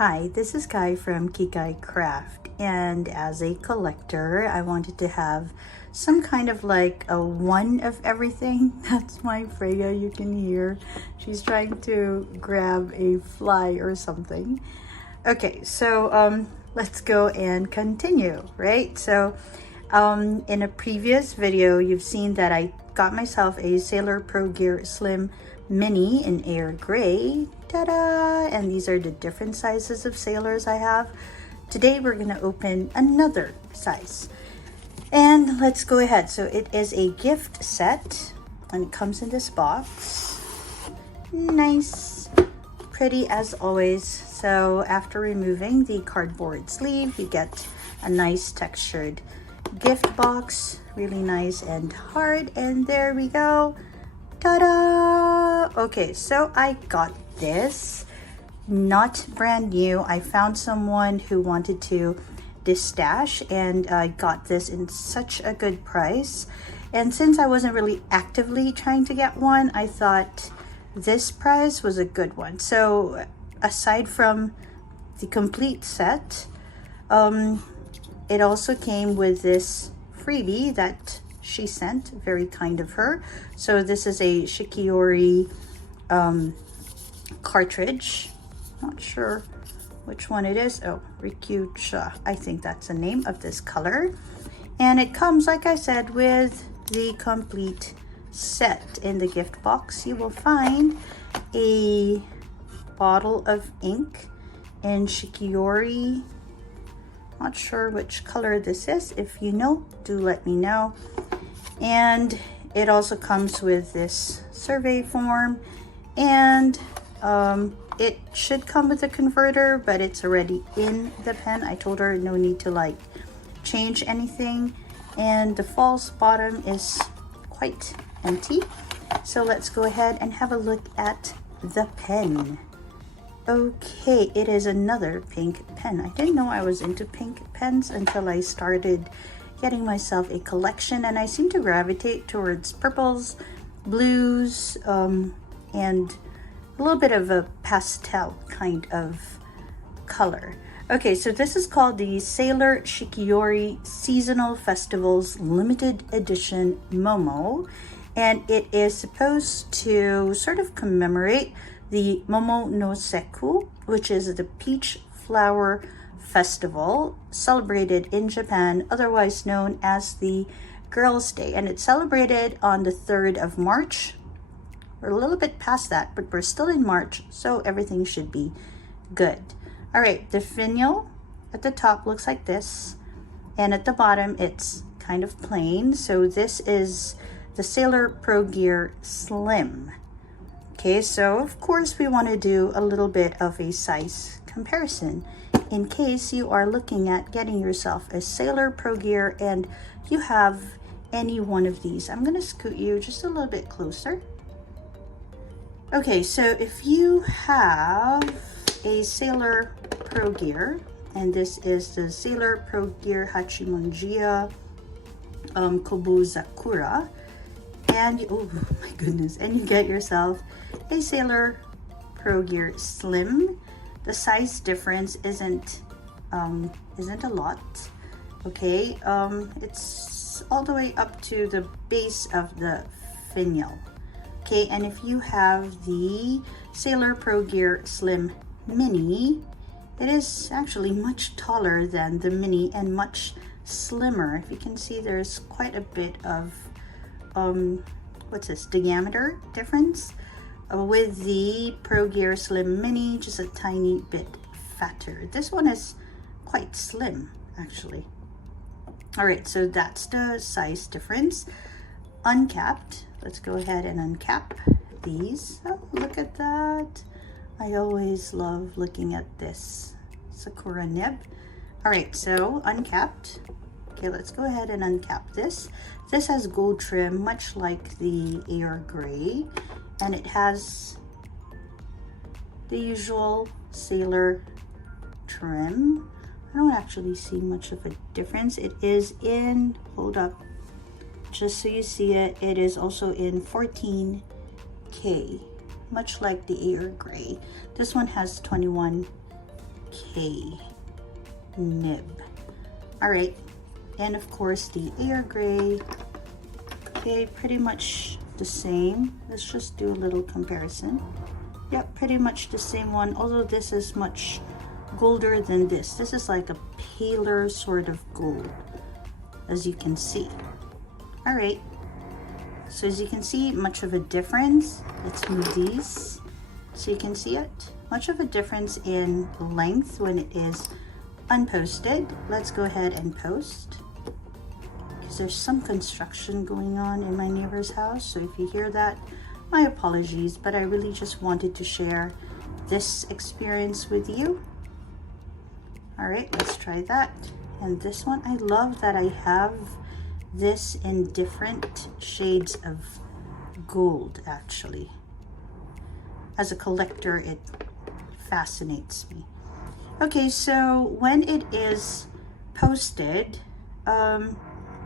Hi, this is Kai from Kikai Craft, and as a collector, I wanted to have some kind of like a one of everything. That's my Freya, you can hear. She's trying to grab a fly or something. Okay, so let's go and continue, right? So in a previous video, you've seen that I got myself a Sailor Pro Gear Slim Mini in Air Gray. Ta-da! And these are the different sizes of sailors I have. Today we're gonna open another size. And let's go ahead. So it is a gift set and it comes in this box. Nice, pretty as always. So after removing the cardboard sleeve, you get a nice textured gift box, really nice and hard. And there we go. Ta-da! Okay, so I got this, not brand new. I found someone who wanted to stash, and I got this in such a good price. And since I wasn't really actively trying to get one, I thought this price was a good one. So aside from the complete set, it also came with this freebie that she sent, very kind of her. So this is a Shikiori cartridge. Not sure which one it is. Oh, Rikyucha, I think that's the name of this color. And it comes, like I said, with the complete set. In the gift box you will find a bottle of ink in Shikiori. Not sure which color this is. If you know, do let me know. And it also comes with this survey form, and it should come with a converter, but it's already in the pen. I told her no need to like change anything. And the false bottom is quite empty. So let's go ahead and have a look at the pen. Okay, it is another pink pen. I didn't know I was into pink pens until I started getting myself a collection, and I seem to gravitate towards purples, blues, and a little bit of a pastel kind of color. Okay, so this is called the Sailor Shikiori Seasonal Festivals Limited Edition Momo, and it is supposed to sort of commemorate the Momo no Seku, which is the peach flower festival celebrated in Japan, otherwise known as the Girls' Day. And it's celebrated on the 3rd of March. We're a little bit past that, but we're still in March, so everything should be good. All right, the finial at the top looks like this, and at the bottom it's kind of plain. So this is the Sailor Pro Gear Slim. Okay, so of course we want to do a little bit of a size comparison in case you are looking at getting yourself a Sailor Pro Gear and you have any one of these. I'm going to scoot you just a little bit closer. Okay, so if you have a Sailor Pro Gear, and this is the Sailor Pro Gear Hachimonjia Kobuzakura, and oh my goodness, and you get yourself a Sailor Pro Gear Slim, the size difference isn't a lot. Okay, it's all the way up to the base of the finial. Okay, and if you have the Sailor Pro Gear Slim Mini, it is actually much taller than the Mini and much slimmer. If you can see, there's quite a bit of what's this, diameter difference. With the Pro Gear Slim Mini, just a tiny bit fatter. This one is quite slim, actually. All right, so that's the size difference. Uncapped, let's go ahead and uncap these. Oh, look at that. I always love looking at this Sakura nib. All right, so uncapped. Okay, let's go ahead and uncap this. This has gold trim, much like the Air Gray, and it has the usual Sailor trim. I don't actually see much of a difference. It is in, hold up, just so you see it, it is also in 14K, much like the Air Gray. This one has 21 K nib. All right, and of course the air gray. Okay, pretty much the same. Let's just do a little comparison. Yep, pretty much the same one, although this is much golder than this. This is like a paler sort of gold, as you can see. All right, so as you can see, much of a difference. Let's move these so you can see it. Much of a difference in length when it is unposted. Let's go ahead and post, because there's some construction going on in my neighbor's house. So if you hear that, my apologies, but I really just wanted to share this experience with you. All right, let's try that. And this one, I love that I have this in different shades of gold, actually. As a collector, it fascinates me. Okay, so when it is posted,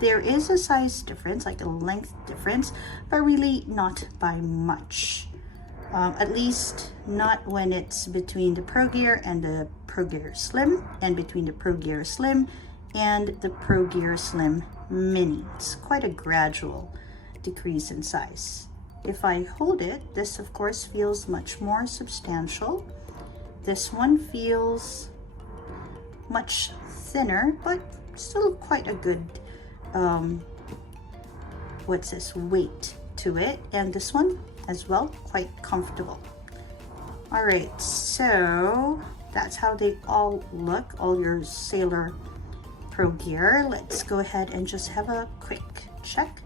there is a size difference, like a length difference, but really not by much. At least not when it's between the Pro Gear and the Pro Gear Slim, and between the Pro Gear Slim and the Pro Gear Slim Mini. It's quite a gradual decrease in size. If I hold it, this of course feels much more substantial. This one feels much thinner, but still quite a good what's this, weight to it. And this one as well, quite comfortable. All right, so that's how they all look, all your Sailor Pro Gear. Let's go ahead and just have a quick check.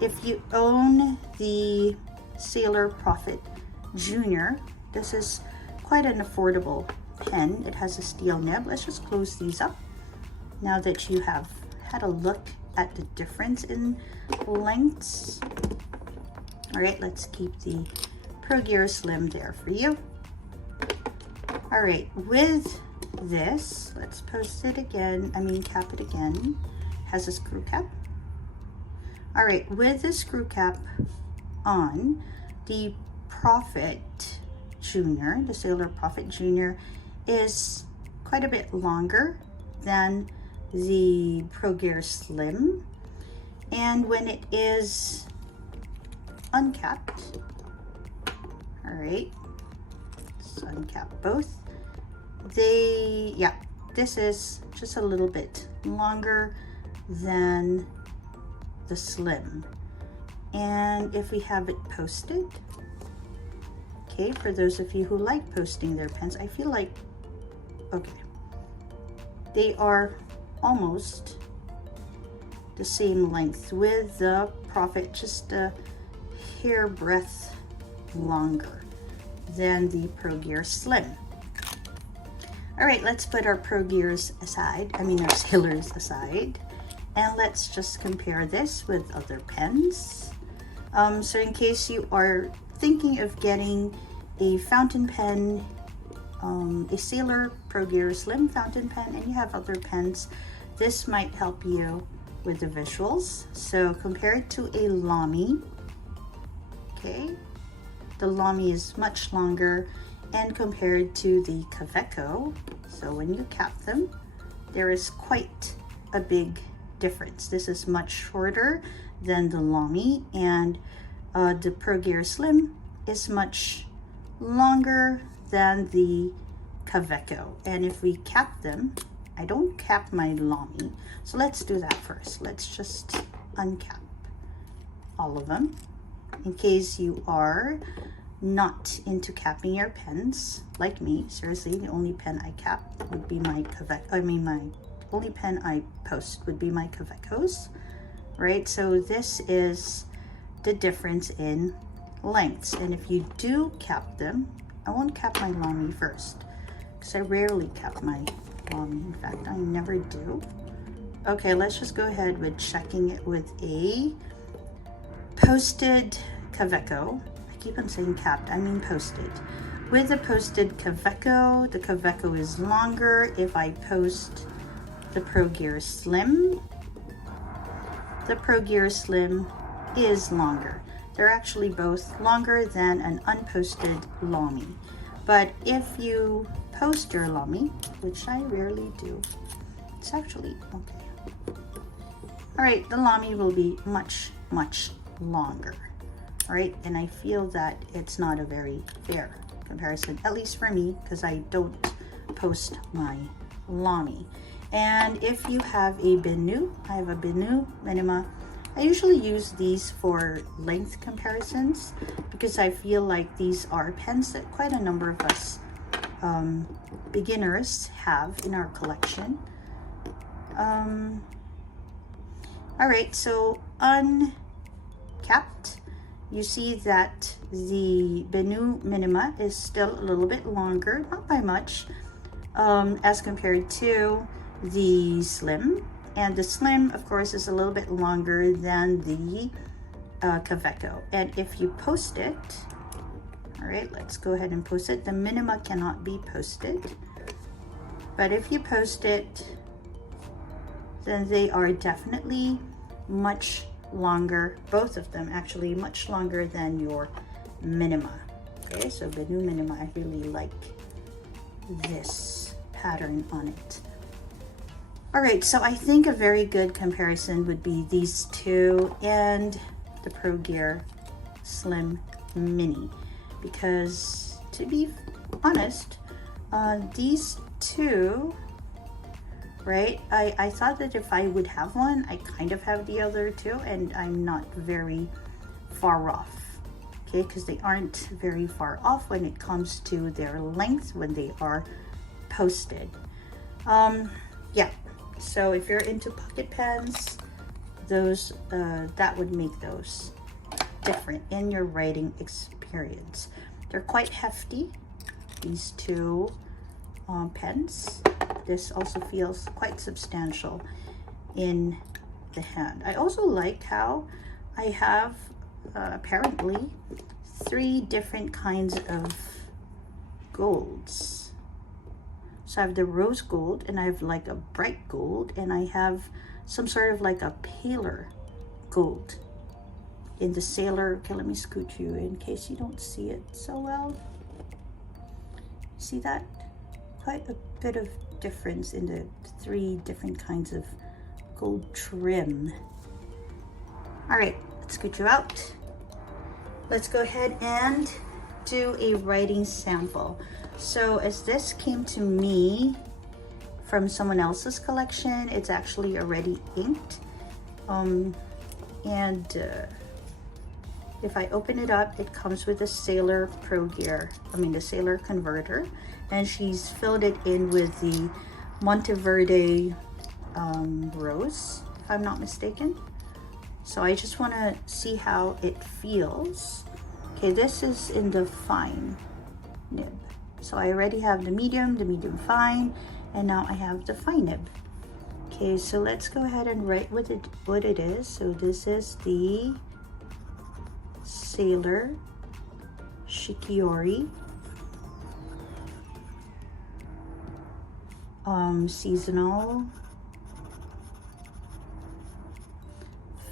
If you own the Sailor Prophet Junior, this is quite an affordable pen. It has a steel nib. Let's just close these up now that you have had a look at the difference in lengths. All right, let's keep the Pro Gear Slim there for you. All right, with this, let's post it again. Cap it again. Has a screw cap. All right, with the screw cap on, the Prophet Junior, the Sailor Prophet Junior, is quite a bit longer than the Pro Gear Slim. And when it is uncapped, all right, let's uncap both. This is just a little bit longer than the Slim. And if we have it posted, okay, for those of you who like posting their pens, I feel like, okay, they are almost the same length, with the Prophet just a hair breadth longer than the Pro Gear Slim. All right, let's put our Pro Gears aside, our Sailors aside, and let's just compare this with other pens. So in case you are thinking of getting a fountain pen, a Sailor Pro Gear Slim fountain pen, and you have other pens, this might help you with the visuals. So compared to a Lamy, okay, the Lamy is much longer, and compared to the Kaweco, so when you cap them, there is quite a big difference. This is much shorter than the Lamy, and the Pro Gear Slim is much longer than the Kaweco. And if we cap them, I don't cap my Lamy, so let's do that first. Let's just uncap all of them in case you are not into capping your pens like me. Seriously, the only pen I cap would be my Kaweco. My only pen I post would be my Kawecos, right? So this is the difference in lengths. And if you do cap them, I won't cap my Lamy first, because I rarely cap my Lamy. In fact, I never do. Okay, let's just go ahead with checking it with a posted Kaweco. I keep on saying capped, I mean posted. With the posted Kaweco, the Kaweco is longer. If I post the Pro Gear Slim, the Pro Gear Slim is longer. They're actually both longer than an unposted Lamy. But if you post your lami, which I rarely do, it's actually okay. All right, the lami will be much longer. All right, and I feel that it's not a very fair comparison, at least for me, because I don't post my lami. And if you have a Binu, I have a Binu Minima. I usually use these for length comparisons because I feel like these are pens that quite a number of us beginners have in our collection. All right, so uncapped, you see that the Binu Minima is still a little bit longer, not by much, as compared to the Slim. And the Slim, of course, is a little bit longer than the Kaweco. And if you post it, all right, let's go ahead and post it. The Minima cannot be posted, but if you post it, then they are definitely much longer, both of them actually much longer than your Minima. Okay, so the new Minima, I really like this pattern on it. All right, so I think a very good comparison would be these two and the Pro Gear Slim Mini, because to be honest, these two, right, I thought that if I would have one, I kind of have the other two, and I'm not very far off, okay, because they aren't very far off when it comes to their length when they are posted. Yeah, so if you're into pocket pens, those that would make those different in your writing experience. They're quite hefty, these two pens. This also feels quite substantial in the hand. I also like how I have apparently 3 different kinds of golds. So I have the rose gold, and I have like a bright gold, and I have some sort of like a paler gold in the Sailor. Okay, let me scoot you in case you don't see it so well. See that? Quite a bit of difference in the 3 different kinds of gold trim. All right, let's scoot you out. Let's go ahead and do a writing sample. So as this came to me from someone else's collection, it's actually already inked. If I open it up, it comes with a Sailor Pro Gear, the Sailor converter, and she's filled it in with the Monteverde rose, if I'm not mistaken. So I just want to see how it feels. Okay, this is in the fine nib. So I already have the medium fine, and now I have the fine nib. Okay, so let's go ahead and write what it is. So this is the Sailor Shikiori seasonal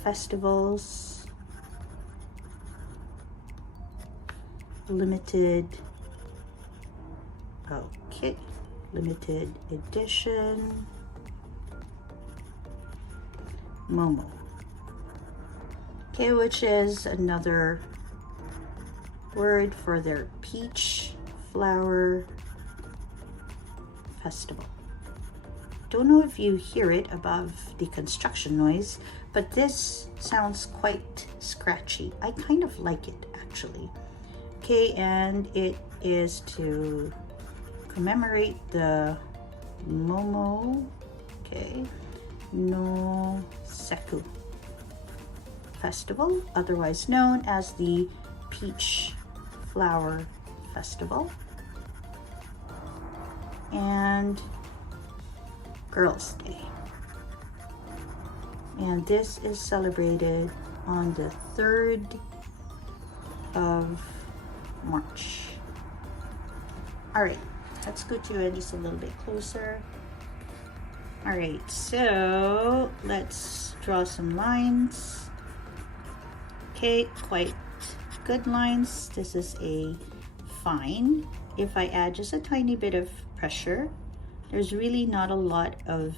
festivals limited limited edition Momo. Okay, which is another word for their peach flower festival. Don't know if you hear it above the construction noise, but this sounds quite scratchy. I kind of like it actually. Okay, and it is to commemorate the Momo, okay, no Seku Festival, otherwise known as the Peach Flower Festival, and Girls' Day. And this is celebrated on the 3rd of March. All right, let's go to it just a little bit closer. All right, so let's draw some lines. Okay, quite good lines. This is a fine, if I add just a tiny bit of pressure, there's really not a lot of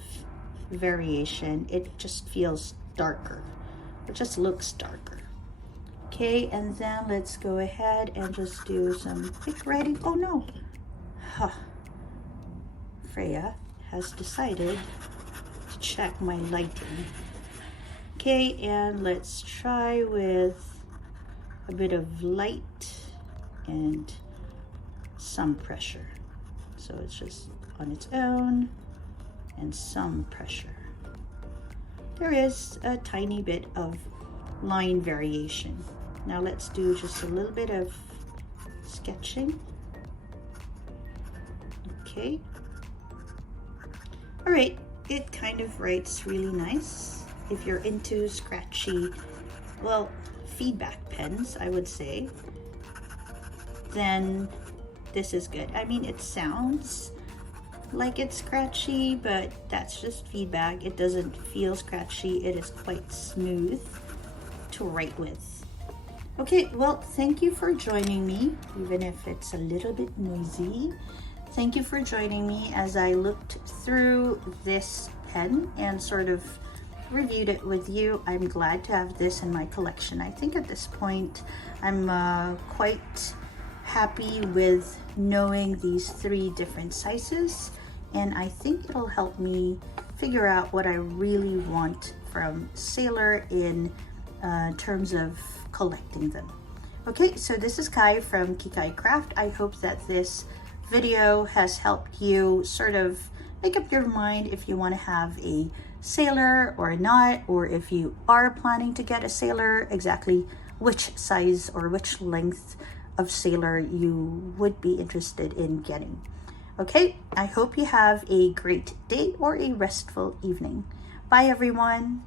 variation. It just feels darker. It just looks darker. Okay, and then let's go ahead and just do some quick writing. Oh no! Huh. Freya has decided to check my lighting. Okay, and let's try with a bit of light and some pressure. So it's just on its own and some pressure. There is a tiny bit of line variation. Now let's do just a little bit of sketching. Okay. All right, it kind of writes really nice. If you're into scratchy, well, feedback pens, I would say, then this is good. I mean, it sounds like it's scratchy, but that's just feedback. It doesn't feel scratchy. It is quite smooth to write with. Okay, well, thank you for joining me, even if it's a little bit noisy. Thank you for joining me as I looked through this pen and sort of reviewed it with you. I'm glad to have this in my collection. I think at this point, I'm quite happy with knowing these 3 different sizes, and I think it'll help me figure out what I really want from Sailor in terms of collecting them. Okay, so this is Kai from Kikai Craft. I hope that this video has helped you sort of make up your mind if you want to have a Sailor or not, or if you are planning to get a Sailor, exactly which size or which length of Sailor you would be interested in getting. Okay, I hope you have a great day or a restful evening. Bye everyone.